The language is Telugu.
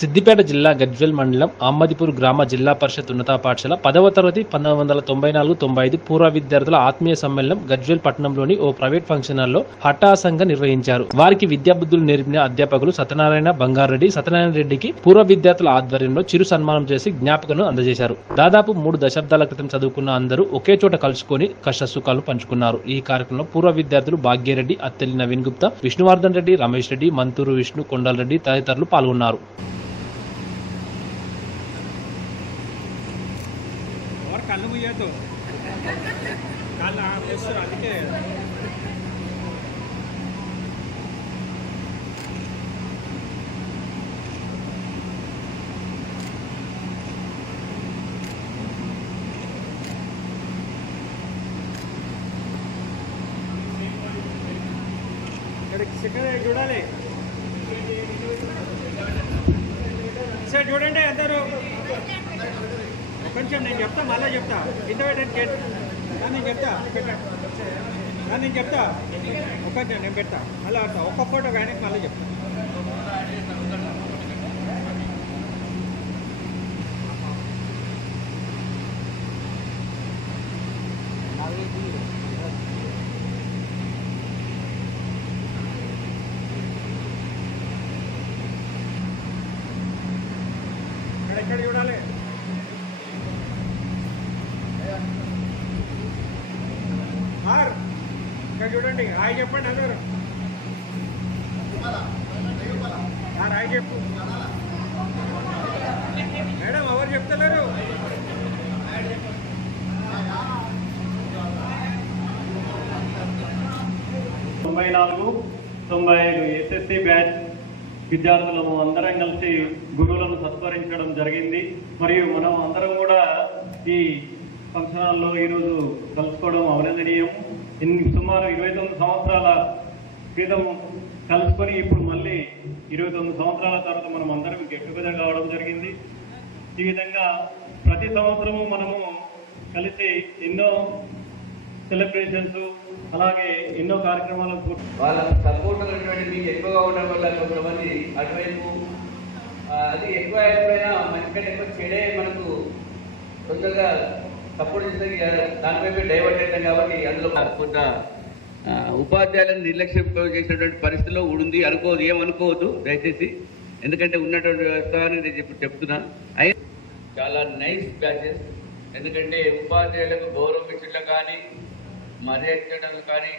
సిద్దిపేట జిల్లా గజ్వెల్ మండలం అమ్మదిపూర్ గ్రామ జిల్లా పరిషత్ ఉన్నత పాఠశాల పదవ తరగతి పంతొమ్మిది వందల తొంభై నాలుగు తొంభై ఐదు పూర్వ విద్యార్థుల ఆత్మీయ సమ్మేళనం గజ్వెల్ పట్టణంలోని ఓ ప్రైవేట్ ఫంక్షన్ హాల్లో హఠాసంగా నిర్వహించారు. వారికి విద్యాబుద్ధులు నేర్పిన అధ్యాపకులు సత్యనారాయణ బంగారెడ్డి సత్యనారాయణ రెడ్డికి పూర్వ విద్యార్థుల ఆధ్వర్యంలో చిరు సన్మానం చేసి జ్ఞాపకను అందజేశారు. దాదాపు మూడు దశాబ్దాల క్రితం చదువుకున్న అందరూ ఒకే చోట కలుసుకొని కష్ట సుఖాలు పంచుకున్నారు. ఈ కార్యక్రమంలో పూర్వ విద్యార్థులు భాగ్యరెడ్డి అత్తెల్లి నవీన్ గుప్తా విష్ణువర్ధన్ రెడ్డి రమేష్ రెడ్డి మంతూరు విష్ణు కొండలరెడ్డి తదితరులు పాల్గొన్నారు. ఎవరు కళ్ళు ముయ్యద్దు. కళ్ళు ఆపేస్తారు అందుకే. ఇక్కడ చూడాలి. సార్ చూడండి అందరూ. కొంచెం నేను చెప్తా మళ్ళీ చెప్తా. కింద పెట్టండి నేను చెప్తా. పెట్టండి నేను చెప్తా. ఒక నేను పెడతా. మళ్ళీ అర్థం ఒక్క ఫోటో కానీ మళ్ళీ చెప్తా. ఇక్కడ ఎక్కడ చూడాలి ఆర్ ఇక్కడ చూడండి హాయ్ చెప్పండి అందరు. హాయ్ చెప్పు. మేడం ఎవరు చెప్తలేరు? తొంభై నాలుగు తొంభై ఐదు ఎస్ఎస్సి బ్యాచ్ విద్యార్థులము అందరం కలిసి గురువులను సత్కరించడం జరిగింది. మరియు మనం అందరం కూడా ఈ ఫంక్షన్ హాల్లో ఈరోజు కలుసుకోవడం అభినందనీయం. ఇన్ని సుమారు ఇరవై తొమ్మిది సంవత్సరాల క్రితం కలుసుకొని ఇప్పుడు మళ్ళీ ఇరవై తొమ్మిది సంవత్సరాల తర్వాత మనం అందరం గెట్టుగెదర్ కావడం జరిగింది. ఈ విధంగా ప్రతి సంవత్సరము మనము కలిసి ఎన్నో సెలబ్రేషన్స్ అలాగే ఎన్నో కార్యక్రమాలకు వాళ్ళ సపోర్ట్ మీకు ఎక్కువగా ఉండడం వల్ల కొంతమంది అటువైపు అది ఎక్కువ అయిపోయినా మంచి కంటే ఎక్కువ చెడే మనకు తొందరగా తప్పుడు చేస్తే ఇక డైవర్ట్ అవుతాం కాబట్టి అందులో కొంత ఉపాధ్యాయులను నిర్లక్ష్యం చేసినటువంటి పరిస్థితిలో ఉంది అనుకోవద్దు ఏమనుకోవద్దు దయచేసి. ఎందుకంటే ఉన్నటువంటి వ్యవస్థ అని నేను చెప్పి చెప్తున్నా. అయి చాలా నైస్ బ్యాచెస్ ఎందుకంటే ఉపాధ్యాయులకు గౌరవం ఇచ్చడం కానీ మర్యాద కానీ